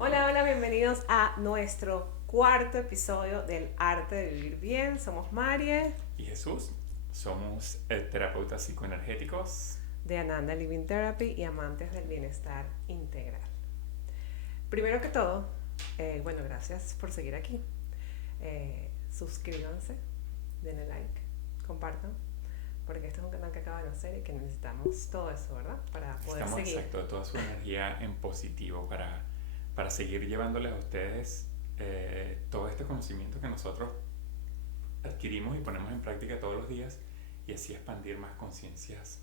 Hola, hola, bienvenidos a nuestro cuarto episodio del Arte de Vivir Bien. Somos Marie Y Jesús, somos terapeutas psicoenergéticos. de Ananda Living Therapy y amantes del bienestar integral. Primero que todo, bueno, gracias por seguir aquí. Suscríbanse, denle like, compartan, porque este es un canal que acaba de nacer y que necesitamos todo eso, ¿verdad? Para poder Necesitamos seguir. exacto de toda su energía en positivo para seguir llevándoles a ustedes todo este conocimiento que nosotros adquirimos y ponemos en práctica todos los días y así expandir más conciencias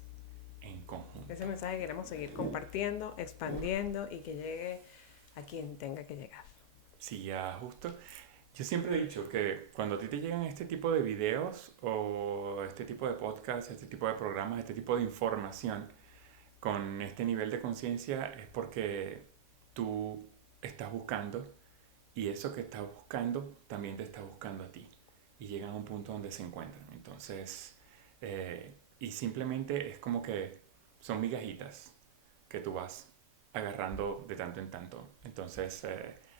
en Ese conjunto. mensaje queremos seguir compartiendo, expandiendo y que llegue a quien tenga que llegar. Sí, ya justo. Yo siempre he dicho que cuando a ti te llegan este tipo de videos o este tipo de podcasts, este tipo de programas, este tipo de información, con este nivel de conciencia es porque tú estás buscando y eso que estás buscando también te está buscando a ti y llegan a un punto donde se encuentran. Entonces, y simplemente es como que son migajitas que tú vas agarrando de tanto en tanto. Entonces,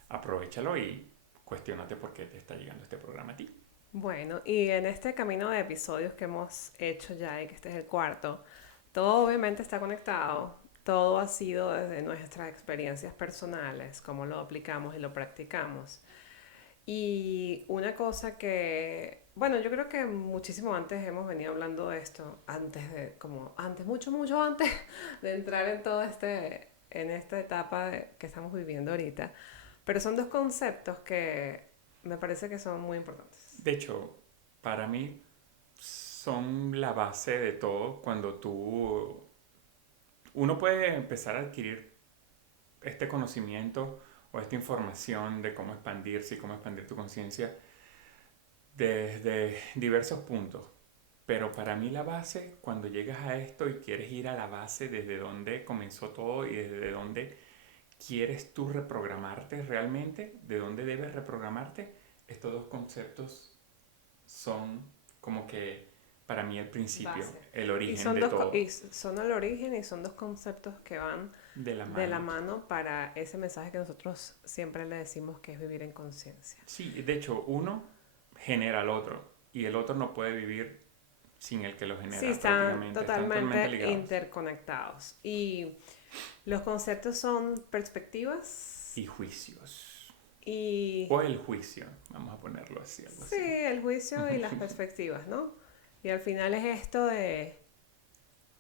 aprovechalo y cuestiónate por qué te está llegando este programa a ti. Bueno, y en este camino de episodios que hemos hecho ya y que este es el cuarto, todo obviamente está conectado, todo ha sido desde nuestras experiencias personales, cómo lo aplicamos y lo practicamos. Y una cosa que, bueno, yo creo que muchísimo antes hemos venido hablando de esto, antes de, como antes, mucho, mucho antes de entrar en todo en esta etapa que estamos viviendo ahorita. Pero son dos conceptos que me parece que son muy importantes. De hecho, para mí son la base de todo cuando uno puede empezar a adquirir este conocimiento o esta información de cómo expandirse y cómo expandir tu conciencia desde diversos puntos. Pero para mí la base, cuando llegas a esto y quieres ir a la base desde donde comenzó todo y desde donde quieres tú reprogramarte realmente, de dónde debes reprogramarte, estos dos conceptos son como que para mí el principio, Base. el Y origen son de y todo, son al origen y son dos conceptos que van de la de la mano. mano para ese mensaje que nosotros siempre le decimos que es vivir en conciencia. Sí, de hecho, uno genera al otro y el otro no puede vivir sin el que lo Sí, genera están prácticamente, están totalmente totalmente ligados. interconectados. Y los conceptos son perspectivas Y juicios. y O el juicio, vamos a ponerlo así, algo sí, así. el juicio y las perspectivas, ¿no? Y al final es esto de...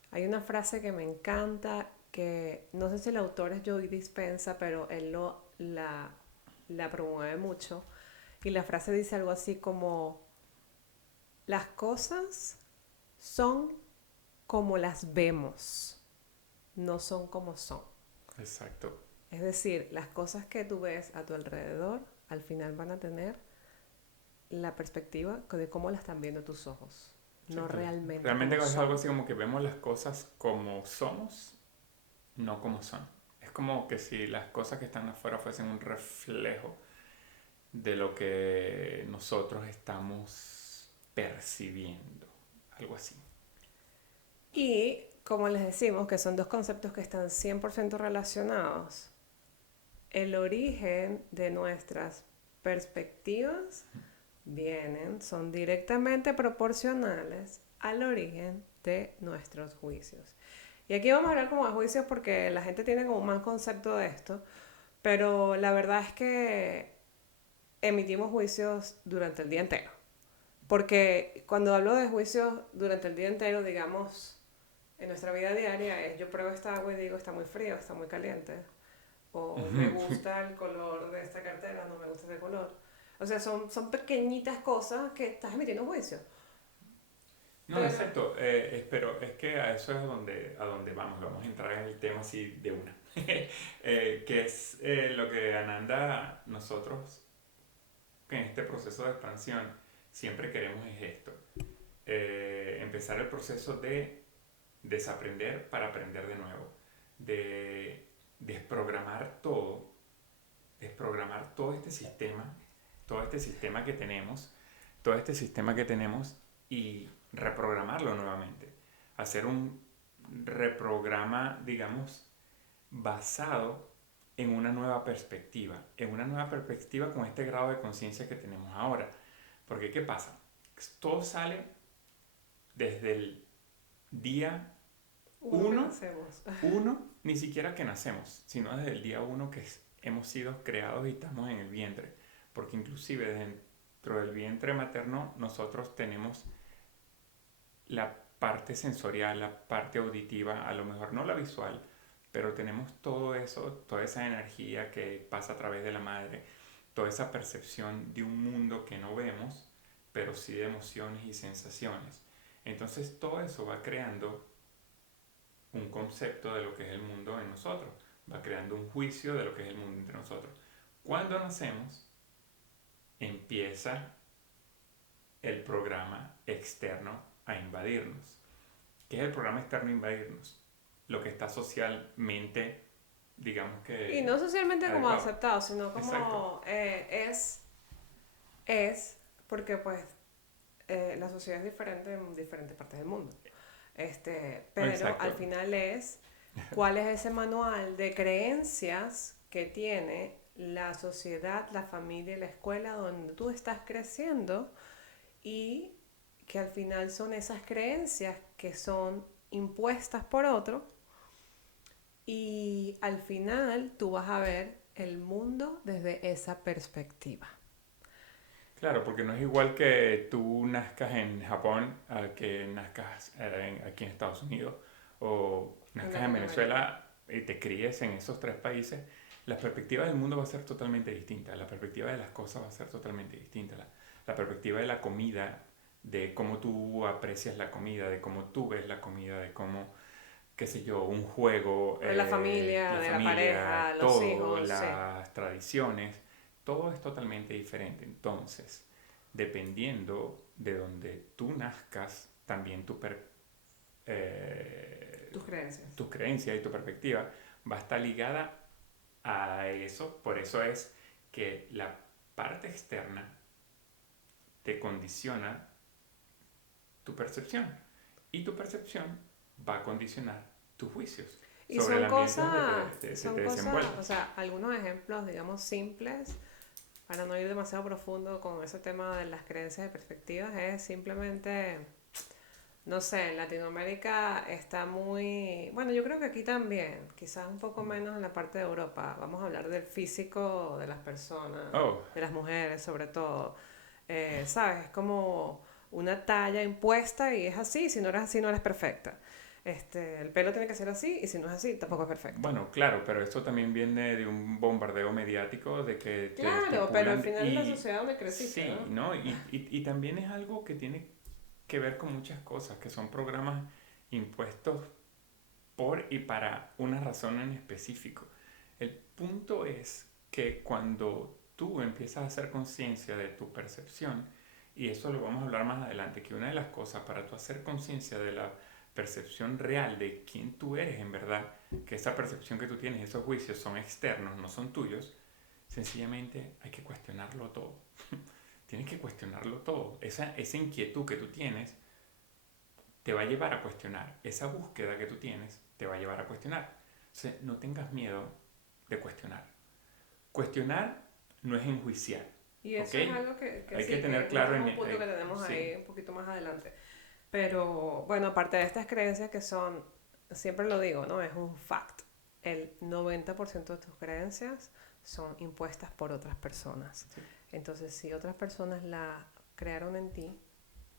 Hay una frase que me encanta que no sé si el autor es Joe Dispenza, pero él la promueve mucho. Y la frase dice algo así como, las cosas son como las vemos, no son como son. Exacto. Es decir, las cosas que tú ves a tu alrededor al final van a tener la perspectiva de cómo las están viendo tus ojos, no Exacto. realmente Realmente como es algo son. así como que vemos las cosas como somos, no como son. Es como que si las cosas que están afuera fuesen un reflejo de lo que nosotros estamos percibiendo. Algo así. Y como les decimos, que son dos conceptos que están 100% relacionados, el origen de nuestras perspectivas son directamente proporcionales al origen de nuestros juicios. Y aquí vamos a hablar como de juicios porque la gente tiene como más concepto de esto, pero la verdad es que emitimos juicios durante el día entero. Porque cuando hablo de juicios durante el día entero, digamos, en nuestra vida diaria, es yo pruebo esta agua y digo está muy frío, está muy caliente. O me gusta el color de esta cartera, no me gusta ese color. O sea, son pequeñitas cosas que estás emitiendo juicio. No, Pero, exacto, pero es que a eso es a donde vamos a entrar en el tema así de una, que es lo que Ananda, nosotros en este proceso de expansión siempre queremos es esto, empezar el proceso de desaprender para aprender de nuevo, de desprogramar desprogramar todo este sistema que tenemos, todo este sistema que tenemos y reprogramarlo nuevamente. Hacer un reprograma, digamos, basado en una nueva perspectiva con este grado de conciencia que tenemos ahora. Porque ¿qué pasa? Todo sale desde el día Uno que uno, nacemos. ni siquiera que nacemos, sino desde el día uno que hemos sido creados y estamos en el vientre. Porque inclusive dentro del vientre materno nosotros tenemos la parte sensorial, la parte auditiva, a lo mejor no la visual, pero tenemos todo eso, toda esa energía que pasa a través de la madre, toda esa percepción de un mundo que no vemos, pero sí de emociones y sensaciones. Entonces todo eso va creando un concepto de lo que es el mundo en nosotros, va creando un juicio de lo que es el mundo entre nosotros. Cuando nacemos, empieza el programa externo a invadirnos. ¿Qué es el programa externo a invadirnos? Lo que está socialmente, digamos Y que no socialmente como adecuado. aceptado, sino Exacto. como es porque pues la sociedad es diferente en diferentes partes del mundo. Pero al Exacto. final es cuál es ese manual de creencias que tiene la sociedad, la familia y la escuela donde tú estás creciendo y que al final son esas creencias que son impuestas por otro y al final tú vas a ver el mundo desde esa perspectiva. Claro, porque no es igual que tú nazcas en Japón a que nazcas aquí en Estados Unidos o En nazcas en Latinoamérica. Venezuela y te críes en esos tres países. La perspectiva del mundo va a ser totalmente distinta, la perspectiva de las cosas va a ser totalmente distinta, la perspectiva de la comida, de cómo tú aprecias la comida, de cómo tú ves la comida, de cómo, qué sé yo, un juego, De la familia, la de la familia, pareja, los todo, hijos, sí. las tradiciones, todo es totalmente diferente. Entonces, dependiendo de donde tú nazcas, también Tus creencias. tu creencia y tu perspectiva va a estar ligada a eso. Por eso es que la parte externa te condiciona tu percepción y tu percepción va a condicionar tus juicios Y sobre el ambiente donde son te cosas, o desenvuelves. sea, algunos ejemplos, digamos, simples, para no ir demasiado profundo con ese tema de las creencias y perspectivas, es simplemente, no sé, en Latinoamérica está muy, bueno, yo creo que aquí también, quizás un poco menos en la parte de Europa, vamos a hablar del físico de las personas, Oh, de las mujeres sobre todo, ¿sabes? Es como una talla impuesta y es así, si no eres así no eres perfecta. El pelo tiene que ser así y si no es así tampoco es perfecto. bueno, claro, pero esto también viene de un bombardeo mediático de que te Claro, pero al estipulan final es la y sociedad donde creciste, sí, ¿no? ¿no? Y también es algo que tiene que ver con muchas cosas, que son programas impuestos por y para una razón en específico. El punto es que cuando tú empiezas a hacer conciencia de tu percepción, y eso lo vamos a hablar más adelante, que una de las cosas para tú hacer conciencia de la percepción real de quién tú eres en verdad, que esa percepción que tú tienes, esos juicios son externos, no son tuyos, sencillamente hay que cuestionarlo todo. Tienes que cuestionarlo todo. Esa inquietud que tú tienes te va a llevar a cuestionar. Esa búsqueda que tú tienes te va a llevar a cuestionar. Entonces, no tengas miedo de cuestionar. Cuestionar no es enjuiciar, Y ¿ok? eso es algo que Hay que sí, tener que claro es en... un punto que tenemos sí, ahí un poquito más adelante. Pero bueno, aparte de estas creencias que son, siempre lo digo, ¿no? Es un fact. El 90% de tus creencias son impuestas por otras personas. sí. Entonces, si otras personas la crearon en ti,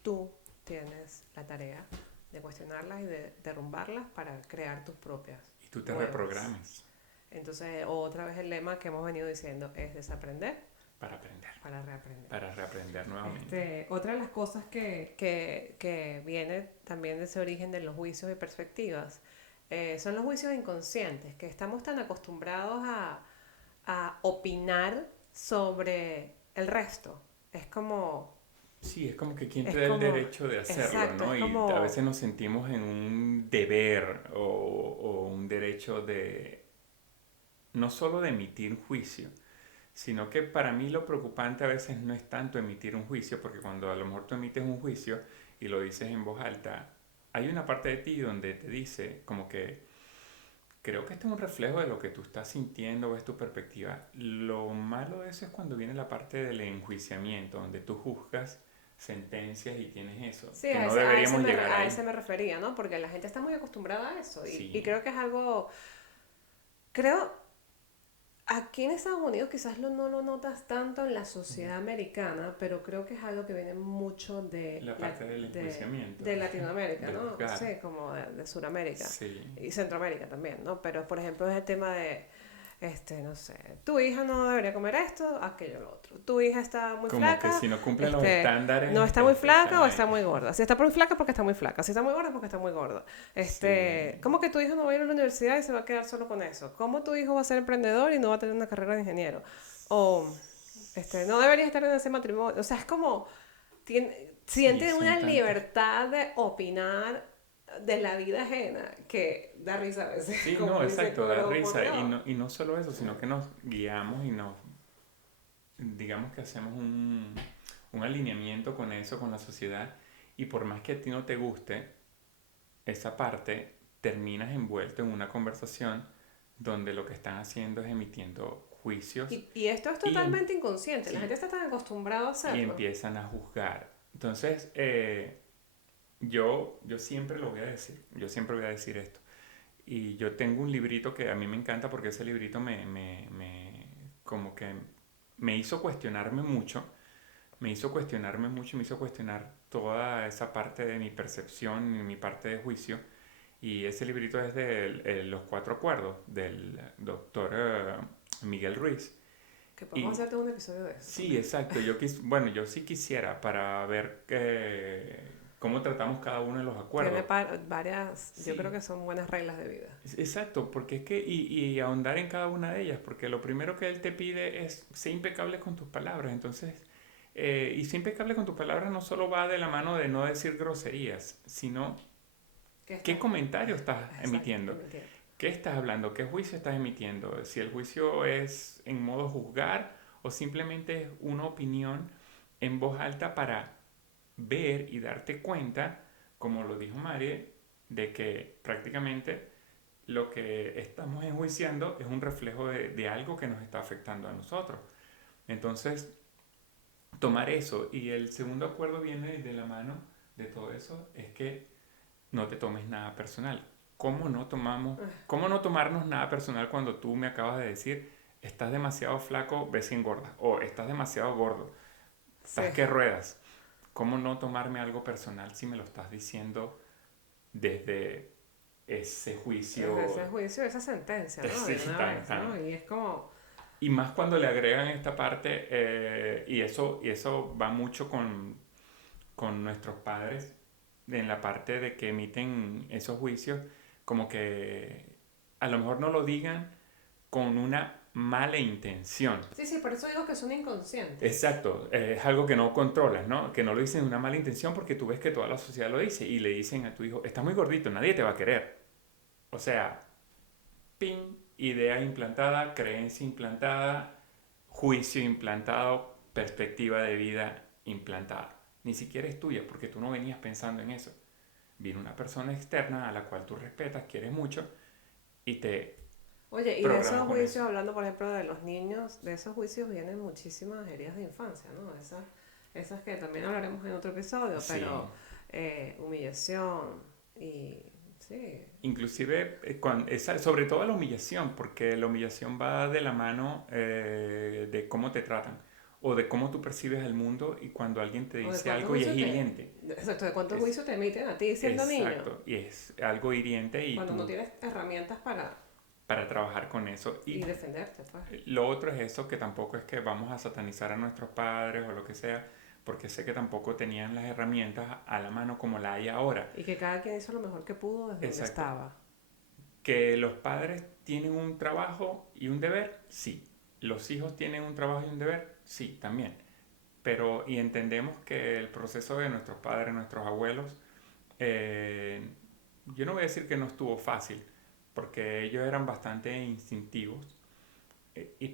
tú tienes la tarea de cuestionarlas y de derrumbarlas para crear tus propias Y tú te nuevas. reprogrames Entonces, otra vez el lema que hemos venido diciendo es desaprender para aprender, para reaprender. para reaprender nuevamente. Otra de las cosas que viene también de ese origen de los juicios y perspectivas son los juicios inconscientes, que estamos tan acostumbrados a opinar sobre el resto. Es como, Sí, es como que quién te es da el como, derecho de hacerlo, exacto, ¿no? es Y a veces como, nos sentimos en un deber o un derecho de no solo de emitir juicio, sino que para mí lo preocupante a veces no es tanto emitir un juicio, porque cuando a lo mejor tú emites un juicio y lo dices en voz alta, hay una parte de ti donde te dice como que creo que este es un reflejo de lo que tú estás sintiendo o es tu perspectiva. Lo malo de eso es cuando viene la parte del enjuiciamiento, donde tú juzgas, sentencias y tienes eso, Sí, que no deberíamos llegar a ese ahí. me refería, ¿no? Porque la gente está muy acostumbrada a eso y Sí, creo que es algo, creo, aquí en Estados Unidos quizás no lo notas tanto en la ujú, sociedad americana, pero creo que es algo que viene mucho la parte del enjuiciamiento, de Latinoamérica, de ¿no? juzgar. Sí, como de Sudamérica Sí, y Centroamérica también, ¿no? Pero por ejemplo es el tema de, no sé, tu hija no debería comer esto, aquello, lo otro. Tu hija está muy como que flaca, si no cumplen los no estándares, está muy flaca están o ahí. está muy gorda. Si está muy flaca es porque está muy flaca, si está muy gorda es porque está muy gorda. Sí, ¿Cómo que tu hijo no va a ir a la universidad y se va a quedar solo con eso? ¿Cómo tu hijo va a ser emprendedor y no va a tener una carrera de ingeniero? O, no deberías estar en ese matrimonio. O sea, es como, sí, sienten son una tantas. libertad de opinar de la vida ajena que da risa a veces, Sí, no, como dice, exacto, da pero por risa. Dios. Y no solo eso, sino que nos guiamos y nos, digamos que hacemos un alineamiento con eso, con la sociedad. Y por más que a ti no te guste esa parte, terminas envuelto en una conversación donde lo que están haciendo es emitiendo juicios Y esto es y, totalmente inconsciente, la gente sí, está tan acostumbrada a y hacerlo. empiezan a juzgar. Entonces, yo siempre lo voy a decir, yo siempre voy a decir esto. Y yo tengo un librito que a mí me encanta porque ese librito como que me hizo cuestionarme mucho, me hizo cuestionarme mucho, me hizo cuestionar toda esa parte de mi percepción y mi parte de juicio. Y ese librito es de Los Cuatro Acuerdos del doctor Miguel Ruiz. Que podemos Y hacerte un episodio de eso sí, también. exacto. Bueno, yo sí quisiera para ver cómo tratamos cada uno de los Tiene acuerdos. varias, yo creo Sí, que son buenas reglas de vida. exacto, porque es que, y ahondar en cada una de ellas, porque lo primero que él te pide es ser impecable con tus palabras. Entonces, y ser impecable con tus palabras no solo va de la mano de no decir groserías, sino ¿Qué qué estás? comentario estás Exacto, emitiendo, emitiendo. qué estás hablando, qué juicio estás emitiendo, si el juicio es en modo juzgar o simplemente es una opinión en voz alta para ver y darte cuenta, como lo dijo Marie, de que prácticamente lo que estamos enjuiciando es un reflejo de algo que nos está afectando a nosotros. Entonces, tomar eso y el segundo acuerdo viene de la mano de todo eso, es que no te tomes nada personal. ¿Cómo no tomarnos nada personal cuando tú me acabas de decir, estás demasiado flaco, ves si engordas, o estás demasiado gordo, Sí, estás que ruedas? ¿Cómo no tomarme algo personal si me lo estás diciendo desde ese desde ese juicio juicio, esa sentencia, ¿no? sí, De una tan, vez, ¿no? tan? Y es como, Y más cuando le agregan esta parte, y eso va mucho con nuestros padres, en la parte de que emiten esos juicios, como que a lo mejor no lo digan con una mala intención. sí, sí, por eso digo que son inconscientes. Exacto, es algo que no controlas, ¿no? Que no lo dicen de una mala intención porque tú ves que toda la sociedad lo dice y le dicen a tu hijo, estás muy gordito, nadie te va a querer. O sea, pin, idea implantada, creencia implantada, juicio implantado, perspectiva de vida implantada. Ni siquiera es tuya porque tú no venías pensando en eso. Viene una persona externa a la cual tú respetas, quieres mucho y te Oye, y de programa esos con eso. juicios, hablando por ejemplo de los niños, de esos juicios vienen muchísimas heridas de infancia, ¿no? Esas que también hablaremos en otro episodio, Sí, pero humillación y sí, inclusive sobre todo la humillación, porque la humillación va de la mano de cómo te tratan o de cómo tú percibes el mundo y cuando alguien te o de dice cuántos algo y es juicios te, hiriente. exacto, de cuántos Es juicios te emiten a ti siendo niño, exacto, y es algo hiriente y cuando no tú tienes herramientas para trabajar con eso. y Y defenderte, pues. lo otro es eso, que tampoco es que vamos a satanizar a nuestros padres o lo que sea, porque sé que tampoco tenían las herramientas a la mano como la hay ahora. Y que cada quien hizo lo mejor que pudo desde donde Exacto. estaba. ¿Que los padres tienen un trabajo y un deber? Sí. ¿Los hijos tienen un trabajo y un deber? Sí, también. Pero, y entendemos que el proceso de nuestros padres, nuestros abuelos, eh, yo no voy a decir que no estuvo fácil, porque ellos eran bastante instintivos,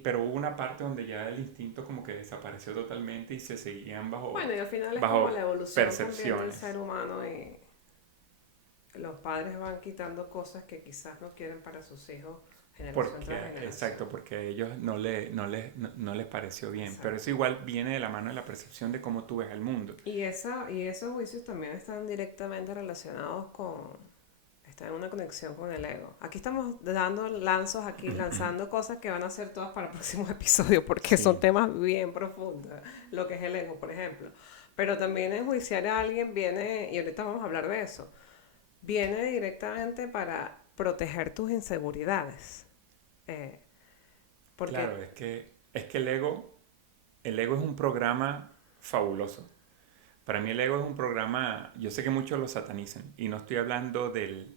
pero hubo una parte donde ya el instinto como que desapareció totalmente y se seguían Bueno, y al final es como la bajo evolución también del ser percepciones. humano y los padres van quitando cosas que quizás no quieren para sus hijos generación Porque, tras generación. exacto, porque a ellos no les pareció bien. Exacto. Pero eso igual viene de la mano de la percepción de cómo tú ves el mundo. Y esos juicios también están directamente relacionados están en una conexión con el ego. Aquí estamos lanzando cosas que van a ser todas para el próximo episodio, porque son Sí, temas bien profundos, lo que es el ego, por ejemplo. Pero también enjuiciar a alguien viene, y ahorita vamos a hablar de eso, viene directamente para proteger tus inseguridades. Eh, claro, porque es que el ego es un programa fabuloso. Para mí el ego es un programa, yo sé que muchos lo satanizan y no estoy hablando del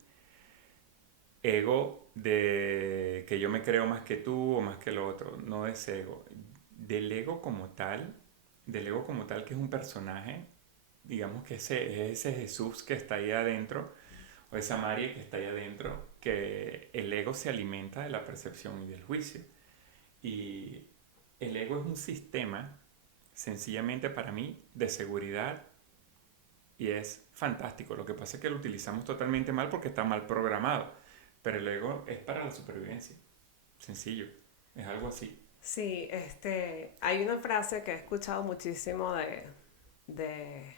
ego de que yo me creo más que tú o más que lo otro, no de ese ego, del ego como tal que es un personaje, digamos que ese Jesús que está ahí adentro o esa María que está ahí adentro, que el ego se alimenta de la percepción y del juicio. Y el ego es un sistema, sencillamente para mí, de seguridad y es fantástico. Lo que pasa es que lo utilizamos totalmente mal porque está mal programado. Pero el ego es para la supervivencia. Sencillo. Es algo así. sí, hay una frase que he escuchado muchísimo de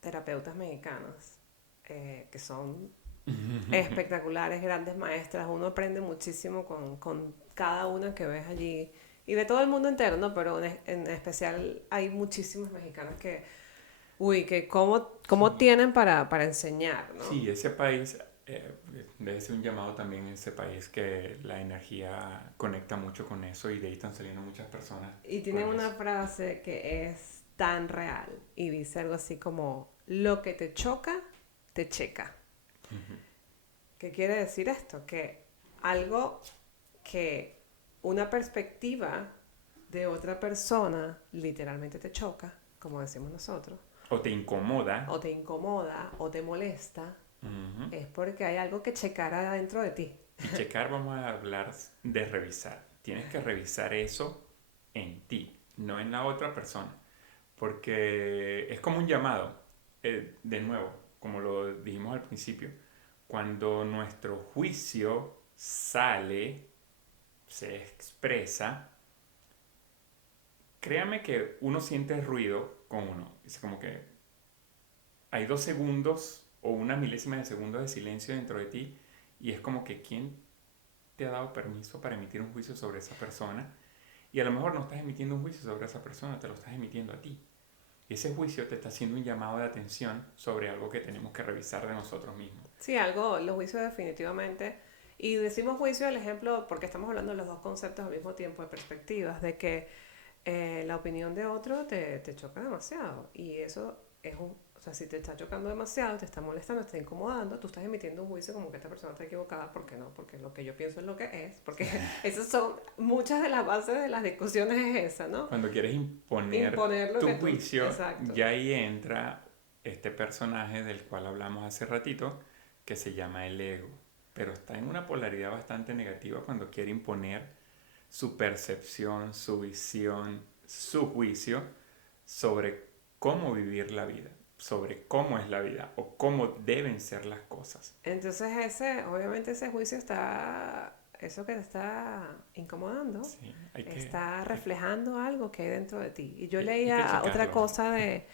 terapeutas mexicanos, que son espectaculares, grandes maestras. Uno aprende muchísimo con cada una que ves allí. Y de todo el mundo entero, ¿no? Pero en especial hay muchísimos mexicanos que cómo Sí. tienen para enseñar, ¿no? Sí, ese país debe ser un llamado también en ese país que la energía conecta mucho con eso y de ahí están saliendo muchas personas Y con tienen una eso. frase que es tan real y dice algo así como, lo que te choca, te checa. ¿Qué quiere decir esto? Que algo que una perspectiva de otra persona literalmente te choca, como decimos nosotros, O te incomoda. o te incomoda, o te molesta, Ujú. es porque hay algo que checar adentro de ti. Y checar, vamos a hablar de revisar. Tienes que revisar eso en ti, no en la otra persona. Porque es como un llamado, de nuevo, como lo dijimos al principio, cuando nuestro juicio sale, se expresa, créame que uno siente ruido con uno. Es como que hay 2 segundos o una milésima de segundo de silencio dentro de ti y es como que ¿quién te ha dado permiso para emitir un juicio sobre esa persona? Y a lo mejor no estás emitiendo un juicio sobre esa persona, te lo estás emitiendo a ti. Y ese juicio te está haciendo un llamado de atención sobre algo que tenemos que revisar de nosotros mismos. Sí, los juicios definitivamente. Y decimos juicio al ejemplo porque estamos hablando de los dos conceptos al mismo tiempo, de perspectivas, de que la opinión de otro te choca demasiado. Y eso o sea, si te está chocando demasiado, te está molestando, te está incomodando, tú estás emitiendo un juicio como que esta persona está equivocada. ¿Por qué no? Porque lo que yo pienso es lo que es. Porque esas son muchas de las bases de las discusiones, es esa, ¿no? Cuando quieres imponer Imponer lo tu que tú... juicio, Exacto. ya ahí entra este personaje del cual hablamos hace ratito, que se llama el ego. Pero está en una polaridad bastante negativa cuando quiere imponer su percepción, su visión, su juicio sobre cómo vivir la vida, sobre cómo es la vida o cómo deben ser las cosas. Entonces obviamente ese juicio eso que te está incomodando, Sí, está hay, reflejando algo que hay dentro de ti. Y yo hay que leía otra checarlo. cosa de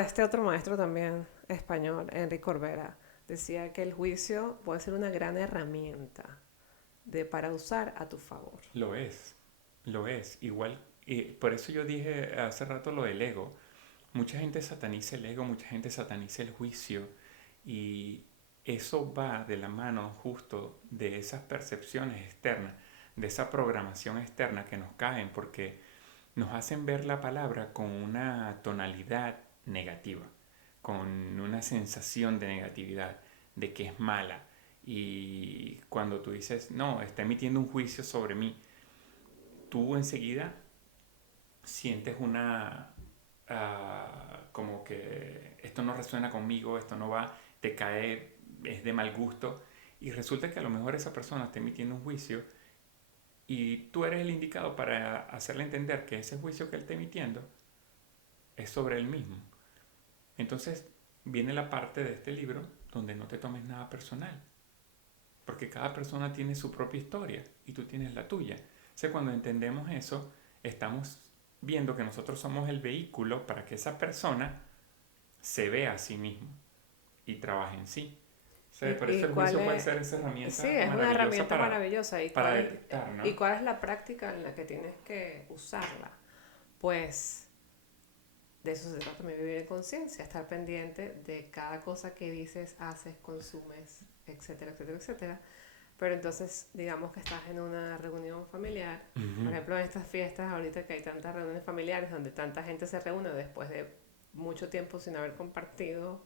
este otro maestro también español, Enrique Corbera. Decía que el juicio puede ser una gran herramienta para usar a tu favor. Lo es, lo es. Igual, y por eso yo dije hace rato lo del ego. Mucha gente sataniza el ego, mucha gente sataniza el juicio y eso va de la mano justo de esas percepciones externas, de esa programación externa que nos caen porque nos hacen ver la palabra con una tonalidad negativa, con una sensación de negatividad, de que es mala. Y cuando tú dices, no, está emitiendo un juicio sobre mí, tú enseguida sientes como que esto no resuena conmigo, esto no va, te cae, es de mal gusto. Y resulta que a lo mejor esa persona está emitiendo un juicio y tú eres el indicado para hacerle entender que ese juicio que él está emitiendo es sobre él mismo. Entonces viene la parte de este libro donde no te tomes nada personal. Porque cada persona tiene su propia historia y tú tienes la tuya. O sea, cuando entendemos eso, estamos viendo que nosotros somos el vehículo para que esa persona se vea a sí mismo y trabaje en sí. O sea, por ¿Y eso el cuál juicio puede es? ser esa Sí, herramienta es una maravillosa herramienta maravillosa. para detectar, ¿Y ¿no? cuál es la práctica en la que tienes que usarla? Pues de eso se trata también, vivir en conciencia, estar pendiente de cada cosa que dices, haces, consumes, etcétera, etcétera, etcétera. Pero entonces, digamos que estás en una reunión familiar, por Ujú. ejemplo, en estas fiestas ahorita que hay tantas reuniones familiares donde tanta gente se reúne después de mucho tiempo sin haber compartido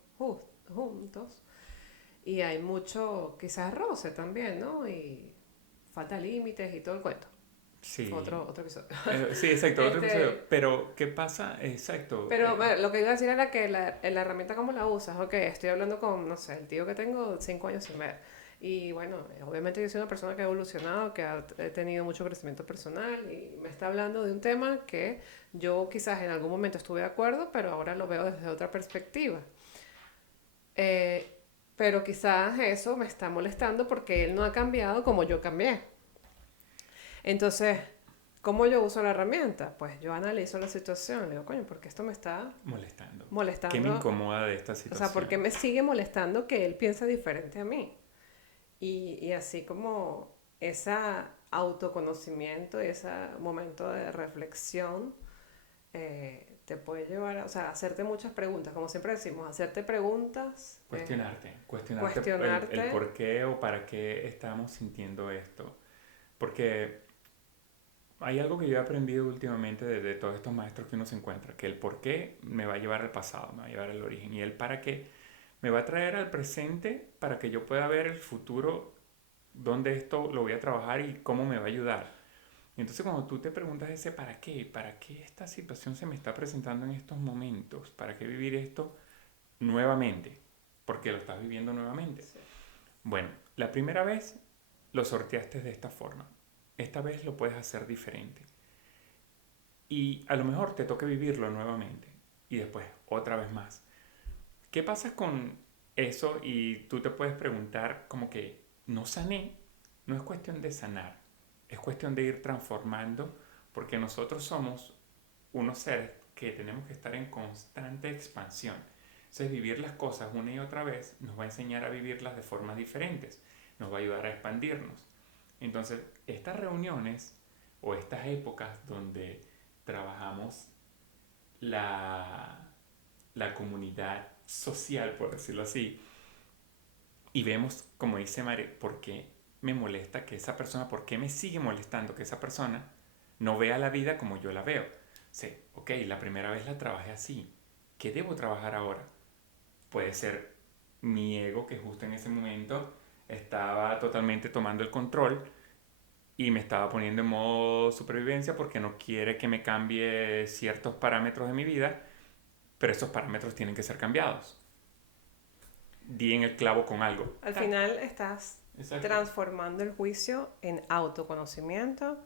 juntos, y hay mucho, quizás roce también, ¿no? Y falta límites y todo el cuento. Sí, Otro episodio. sí, exacto, otro episodio. Este, Pero, ¿qué pasa? Exacto. pero bueno, lo que iba a decir era que la herramienta, ¿cómo la usas? Ok, estoy hablando con, no sé, el tío que tengo 5 años sin ver. Y bueno, obviamente yo soy una persona que ha evolucionado, que ha tenido mucho crecimiento personal y me está hablando de un tema que yo quizás en algún momento estuve de acuerdo, pero ahora lo veo desde otra perspectiva. Eh, pero quizás eso me está molestando porque él no ha cambiado como yo cambié. Entonces, ¿cómo yo uso la herramienta? Pues yo analizo la situación, le digo, coño, ¿por qué esto me está Molestando. ¿Qué me molestando? incomoda de esta O sea, ¿por situación? qué me sigue molestando que él piensa diferente a mí? Y así como ese autoconocimiento, ese momento de reflexión, te puede llevar a, o sea, hacerte muchas preguntas, como siempre decimos, hacerte preguntas, Cuestionarte el cuestionarte. por qué o para qué estamos sintiendo esto. Porque hay algo que yo he aprendido últimamente de todos estos maestros que uno se encuentra, que el por qué me va a llevar al pasado, me va a llevar al origen, y el para qué me va a traer al presente para que yo pueda ver el futuro, dónde esto lo voy a trabajar y cómo me va a ayudar. Y entonces cuando tú te preguntas ese para qué esta situación se me está presentando en estos momentos, para qué vivir esto nuevamente, porque lo estás viviendo nuevamente. Sí. Bueno, la primera vez lo sorteaste de esta forma, esta vez lo puedes hacer diferente. Y a lo mejor te toque vivirlo nuevamente y después otra vez más. ¿Qué pasa con eso? Y tú te puedes preguntar como que no sané, no es cuestión de sanar, es cuestión de ir transformando porque nosotros somos unos seres que tenemos que estar en constante expansión. Entonces vivir las cosas una y otra vez nos va a enseñar a vivirlas de formas diferentes, nos va a ayudar a expandirnos. Entonces estas reuniones o estas épocas donde trabajamos la, la comunidad social, por decirlo así, y vemos, como dice Mari, por qué me molesta que esa persona, por qué me sigue molestando que esa persona no vea la vida como yo la veo. Sí, ok, la primera vez la trabajé así. ¿Qué debo trabajar ahora? Puede ser mi ego que justo en ese momento estaba totalmente tomando el control y me estaba poniendo en modo supervivencia porque no quiere que me cambie ciertos parámetros de mi vida, pero esos parámetros tienen que ser cambiados. Di en el clavo con algo. Al ¡Tac! final estás Exacto. transformando el juicio en autoconocimiento,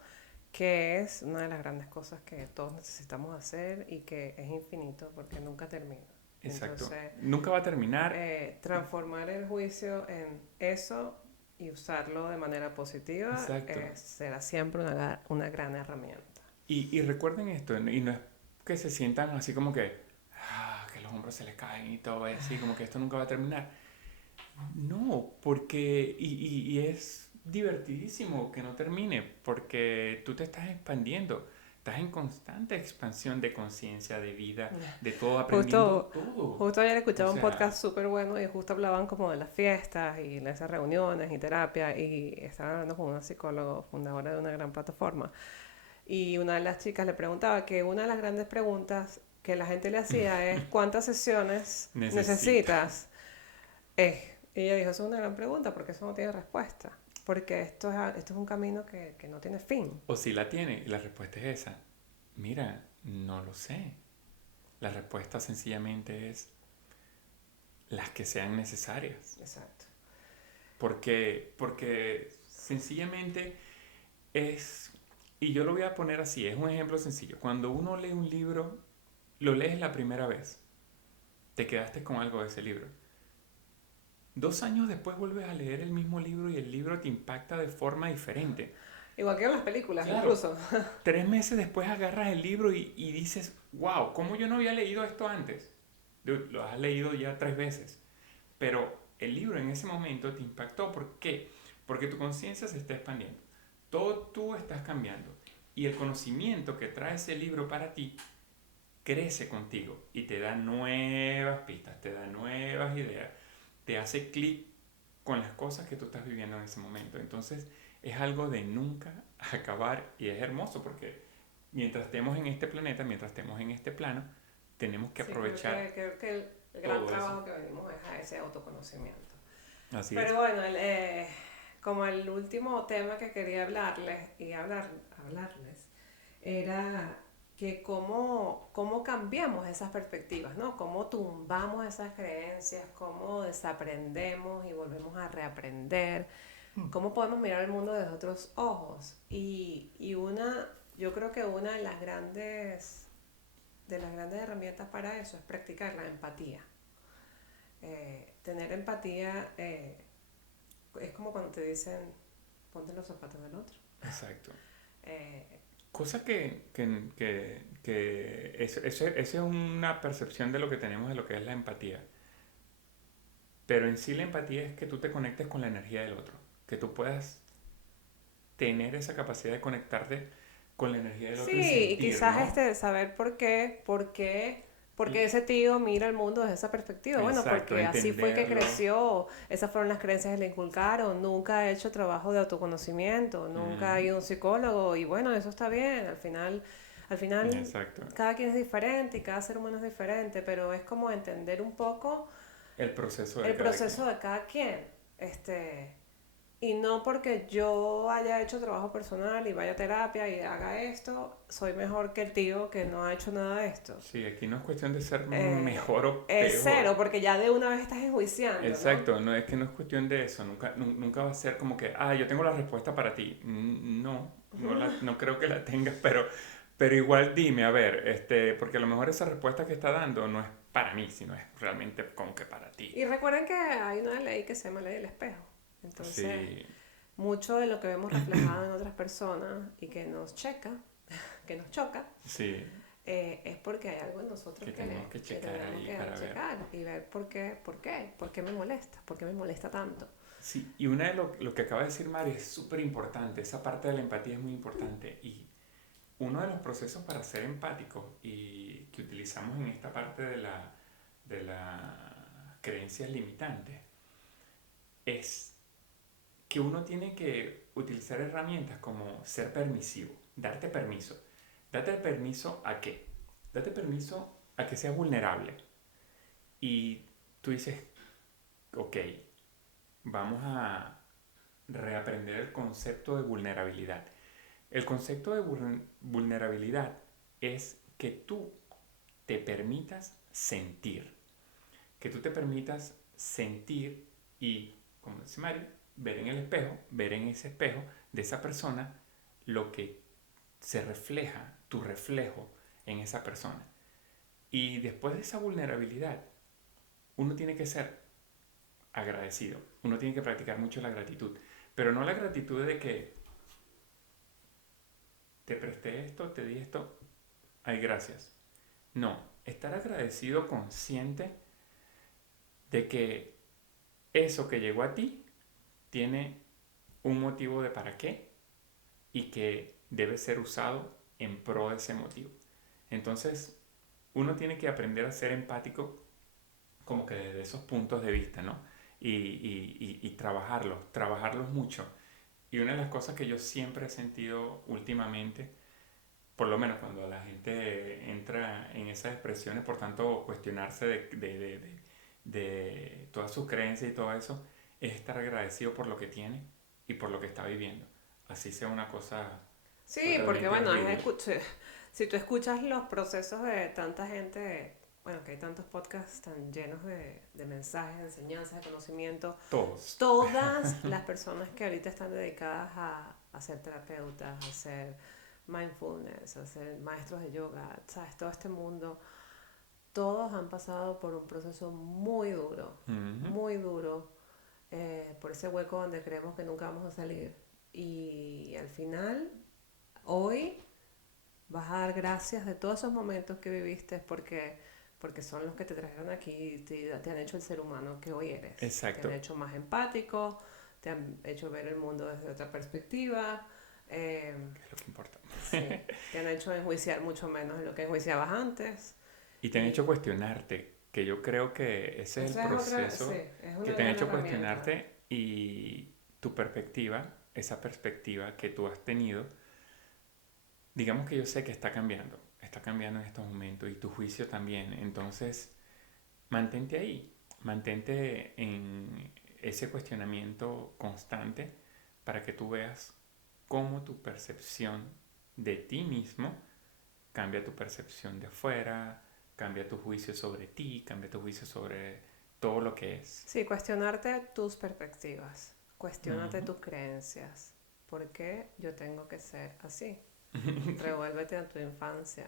que es una de las grandes cosas que todos necesitamos hacer y que es infinito porque nunca termina. Exacto. Entonces, Nunca va a terminar. transformar el juicio en eso y usarlo de manera positiva Exacto. será siempre una gran herramienta. Y recuerden esto, y no es que se sientan así como que los hombros se les caen y todo así, como que esto nunca va a terminar. No, porque, y es divertidísimo que no termine, porque tú te estás expandiendo, estás en constante expansión de conciencia, de vida, de todo, aprendiendo Justo, todo. justo ayer O escuchaba un sea, podcast súper bueno y justo hablaban como de las fiestas y de esas reuniones y terapia y estaban hablando con una psicóloga fundadora de una gran plataforma y una de las chicas le preguntaba que una de las grandes preguntas que la gente le hacía es ¿cuántas sesiones necesita. necesitas? Y ella dijo, eso es una gran pregunta porque eso no tiene respuesta, porque esto es un camino que no tiene fin. O si la tiene, y la respuesta es esa. Mira, no lo sé. La respuesta sencillamente es las que sean necesarias. Exacto. Porque sencillamente es, y yo lo voy a poner así, es un ejemplo sencillo. Cuando uno lee un libro, lo lees la primera vez, te quedaste con algo de ese libro. 2 años después vuelves a leer el mismo libro y el libro te impacta de forma diferente. Igual que en las películas, Claro, incluso. 3 meses después agarras el libro y dices, wow, ¿cómo yo no había leído esto antes? Lo has leído ya 3 veces. Pero el libro en ese momento te impactó. ¿Por qué? Porque tu conciencia se está expandiendo. Todo tú estás cambiando. Y el conocimiento que trae ese libro para ti crece contigo y te da nuevas pistas, te da nuevas ideas, te hace clic con las cosas que tú estás viviendo en ese momento. Entonces es algo de nunca acabar y es hermoso porque mientras estemos en este planeta, mientras estemos en este plano, tenemos que Sí, aprovechar creo que el gran todo eso. trabajo que venimos es a ese autoconocimiento. Así es. Pero bueno, como el último tema que quería hablarles era que cómo cambiamos esas perspectivas, ¿no? Cómo tumbamos esas creencias, cómo desaprendemos y volvemos a reaprender, cómo podemos mirar el mundo desde otros ojos. Yo creo que una de las grandes herramientas para eso es practicar la empatía. Tener empatía es como cuando te dicen, ponte los zapatos del otro. Exacto. Eh, Cosa que eso es una percepción de lo que tenemos de lo que es la empatía. Pero en sí la empatía es que tú te conectes con la energía del otro. Que tú puedas tener esa capacidad de conectarte con la energía del otro y sí, y sentir, quizás ¿no? saber por qué Y- ese tío mira el mundo desde esa perspectiva. Bueno, exacto, porque así fue que entenderlo. creció, esas fueron las creencias que le inculcaron, nunca ha hecho trabajo de autoconocimiento, nunca ha Ujú, ido a un psicólogo y bueno, eso está bien, al final exacto. cada quien es diferente y cada ser humano es diferente, pero es como entender un poco El proceso de el cada proceso quien. de cada quien. Este, y no porque yo haya hecho trabajo personal y vaya a terapia y haga esto, soy mejor que el tío que no ha hecho nada de esto. Sí, aquí no es cuestión de ser Eh, mejor o es cero, peor. porque ya de una vez estás enjuiciando, ¿no? Exacto, no es que no es cuestión de eso, nunca va a ser como que, ah, yo tengo la respuesta para ti. No, no creo que la tengas, pero igual dime, a ver, porque a lo mejor esa respuesta que está dando no es para mí, sino es realmente como que para ti. Y recuerden que hay una ley que se llama ley del espejo. Entonces, Sí, mucho de lo que vemos reflejado en otras personas y que nos checa, que nos choca, sí, es porque hay algo en nosotros que tenemos que que checar tenemos ahí que para ver. checar y ver por qué me molesta, por qué me molesta tanto. Sí, y una de lo que acaba de decir Mari es súper importante, esa parte de la empatía es muy importante y uno de los procesos para ser empático y que utilizamos en esta parte de la creencias limitantes es que uno tiene que utilizar herramientas como ser permisivo, darte permiso. Date permiso a qué? Date permiso a que seas vulnerable. Y tú dices, ok, vamos a reaprender el concepto de vulnerabilidad. El concepto de vulnerabilidad es que tú te permitas sentir, que tú te permitas sentir y, como dice Mario, ver en el espejo, ver en ese espejo de esa persona lo que se refleja, tu reflejo en esa persona. Y después de esa vulnerabilidad, uno tiene que ser agradecido, uno tiene que practicar mucho la gratitud, pero no la gratitud de que te presté esto, te di esto, ay gracias. No, estar agradecido consciente de que eso que llegó a ti tiene un motivo de para qué y que debe ser usado en pro de ese motivo. Entonces, uno tiene que aprender a ser empático como que desde esos puntos de vista, ¿no? Y trabajarlos mucho. Y una de las cosas que yo siempre he sentido últimamente, por lo menos cuando la gente entra en esas expresiones, por tanto, cuestionarse de todas sus creencias y todo eso, es estar agradecido por lo que tiene y por lo que está viviendo. Así sea una cosa Sí, porque totalmente bueno, horrible. si tú escuchas los procesos de tanta gente, bueno, que hay tantos podcasts tan llenos de mensajes, de enseñanzas, de conocimiento, Todos. todas las personas que ahorita están dedicadas a ser terapeutas, a ser mindfulness, a ser maestros de yoga, ¿sabes? Todo este mundo, todos han pasado por un proceso muy Ujú. duro, por ese hueco donde creemos que nunca vamos a salir. Y al final, hoy, vas a dar gracias de todos esos momentos que viviste porque son los que te trajeron aquí y te han hecho el ser humano que hoy eres. Te Exacto. han hecho más empático, te han hecho ver el mundo desde otra perspectiva. Que es lo que importa. Sí, te han hecho enjuiciar mucho menos de lo que enjuiciabas antes. Y te han hecho Y cuestionarte, que yo creo que ese es el esa es otra, sí, proceso es que una te han gran hecho herramienta. cuestionarte y tu perspectiva, esa perspectiva que tú has tenido, digamos que yo sé que está cambiando en estos momentos y tu juicio también. Entonces, mantente ahí, mantente en ese cuestionamiento constante para que tú veas cómo tu percepción de ti mismo cambia tu percepción de afuera, cambia tu juicio sobre ti, cambia tu juicio sobre todo lo que es. Sí, cuestionarte tus perspectivas, cuestionate Ujú. tus creencias. ¿Por qué yo tengo que ser así? Revuélvete a tu infancia.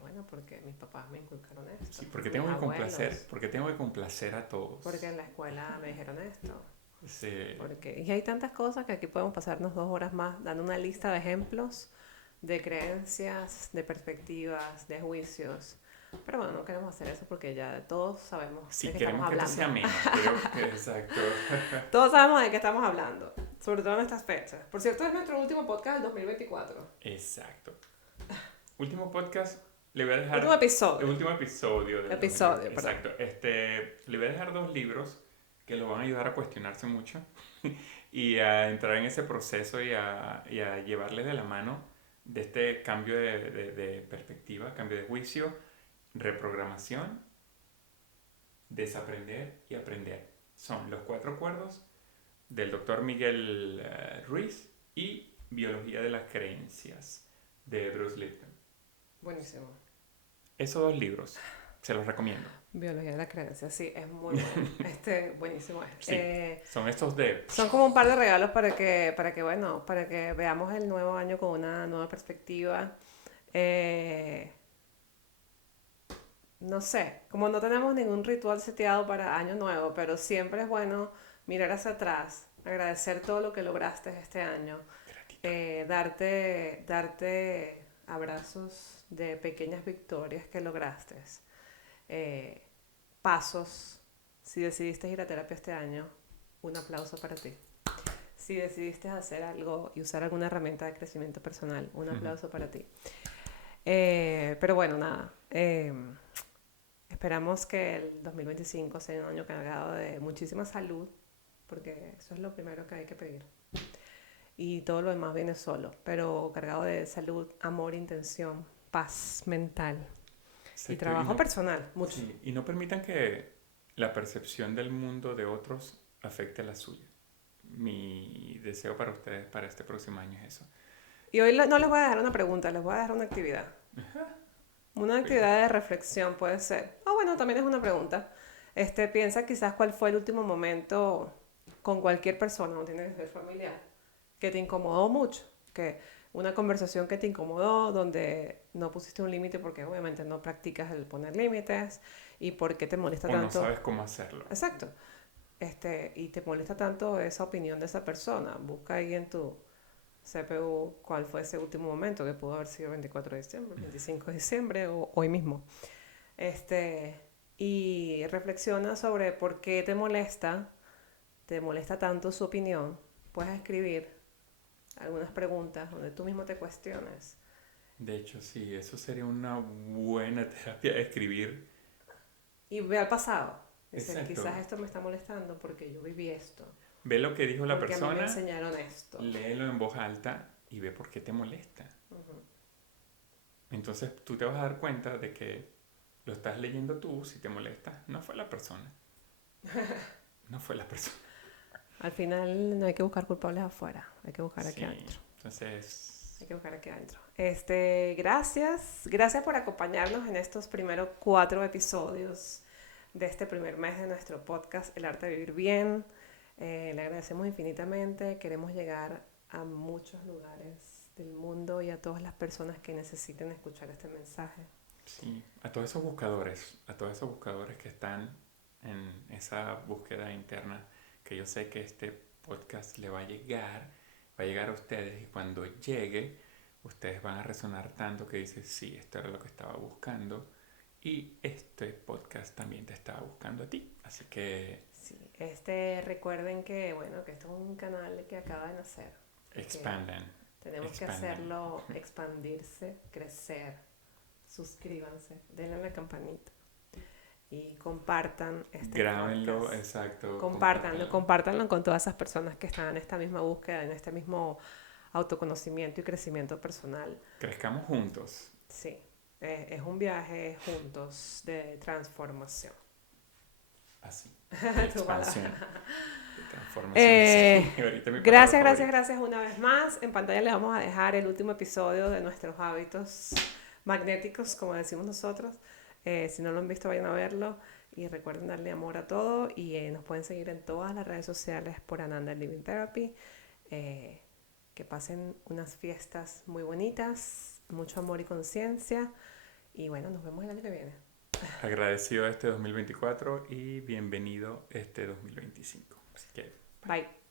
Bueno, porque mis papás me inculcaron esto, Sí, porque mis tengo que complacer, abuelos, porque tengo que complacer a porque en todos. la escuela me dijeron esto. Sí, Y hay tantas cosas que aquí podemos pasarnos 2 horas más dando una lista de ejemplos de creencias, de perspectivas, de juicios. Pero bueno, no queremos hacer eso porque ya todos sabemos de sí, qué estamos queremos que esto sea hablando. ameno, exacto. Todos sabemos de qué estamos hablando, sobre todo en estas fechas. Por cierto, es nuestro último podcast del 2024. Exacto. Último podcast, le voy a Último dejar el episodio. último episodio del 2020. Episodio, perdón. Exacto. Le voy a dejar 2 libros que lo van a ayudar a cuestionarse mucho y a entrar en ese proceso y a llevarle de la mano de este cambio de perspectiva, cambio de juicio, reprogramación, desaprender y aprender. Son Los 4 acuerdos del doctor Miguel Ruiz y Biología de las creencias de Bruce Lipton. Buenísimo. Esos 2 libros, se los recomiendo. Biología de la creencia, sí, es muy bueno. Buenísimo es. Sí, son estos de... Son como un par de regalos bueno, para que veamos el nuevo año con una nueva perspectiva. Eh, no sé, como no tenemos ningún ritual seteado para año nuevo, pero siempre es bueno mirar hacia atrás, agradecer todo lo que lograste este año, Gratitud. darte abrazos de pequeñas victorias que lograste, eh, pasos. Si decidiste ir a terapia este año, un aplauso para ti. Si decidiste hacer algo y usar alguna herramienta de crecimiento personal, un aplauso para ti. Pero bueno, nada. Esperamos que el 2025 sea un año cargado de muchísima salud, porque eso es lo primero que hay que pedir. Y todo lo demás viene solo, pero cargado de salud, amor, intención, paz mental y Exacto. trabajo personal, mucho. Sí, y no permitan que la percepción del mundo de otros afecte a la suya. Mi deseo para ustedes para este próximo año es eso. Y hoy no les voy a dejar una pregunta, les voy a dejar una actividad. Una Feliz. actividad de reflexión puede ser. Bueno, también es una pregunta. Piensa quizás cuál fue el último momento con cualquier persona, no tiene que ser familiar, que te incomodó mucho, que una conversación que te incomodó, donde no pusiste un límite porque obviamente no practicas el poner límites y por qué te molesta O no tanto. sabes cómo hacerlo. Exacto. Y te molesta tanto esa opinión de esa persona. Busca ahí en tu CPU cuál fue ese último momento, que pudo haber sido el 24 de diciembre, el 25 de diciembre o hoy mismo. Este, y reflexiona sobre por qué te molesta tanto su opinión. Puedes escribir algunas preguntas donde tú mismo te cuestiones. De hecho, sí, eso sería una buena terapia de escribir. Y ve al pasado. Dice, Exacto. quizás esto me está molestando porque yo viví esto, Ve lo que dijo la porque a mí me persona, enseñaron esto. léelo en voz alta y ve por qué te molesta. Uh-huh. Entonces tú te vas a dar cuenta de que lo estás leyendo tú, si te molesta, no fue la persona. No fue la persona. Al final no hay que buscar culpables afuera, hay que buscar aquí Sí, adentro. entonces... Hay que buscar aquí adentro. Gracias por acompañarnos en estos primeros 4 episodios de este primer mes de nuestro podcast El Arte de Vivir Bien. Le agradecemos infinitamente. Queremos llegar a muchos lugares del mundo y a todas las personas que necesiten escuchar este mensaje. Sí, a todos esos buscadores que están en esa búsqueda interna, que yo sé que este podcast le va a llegar a ustedes y cuando llegue, ustedes van a resonar tanto que dicen, sí, esto era lo que estaba buscando y este podcast también te estaba buscando a ti. Así que Sí, recuerden que, bueno, que esto es un canal que acaba de nacer y que expandan, tenemos que expandan. hacerlo expandirse, crecer. Suscríbanse, denle a la campanita y compartan este Grábenlo, podcast. exacto, Compártanlo, compártanlo. compártanlo con todas esas personas que están en esta misma búsqueda, en este mismo autoconocimiento y crecimiento personal. Crezcamos juntos. Sí, es un viaje juntos de transformación. Así, de Tu expansión, palabra. de transformación. Eh, Sí, ahorita es mi palabra gracias, gracias, favorita. gracias una vez más. En pantalla les vamos a dejar el último episodio de nuestros hábitos magnéticos, como decimos nosotros. Si no lo han visto, vayan a verlo. Y recuerden darle amor a todo. Y nos pueden seguir en todas las redes sociales por Ananda Living Therapy. Que pasen unas fiestas muy bonitas, mucho amor y conciencia. Y bueno, nos vemos el año que viene. Agradecido este 2024 y bienvenido este 2025. Así que, bye. Bye.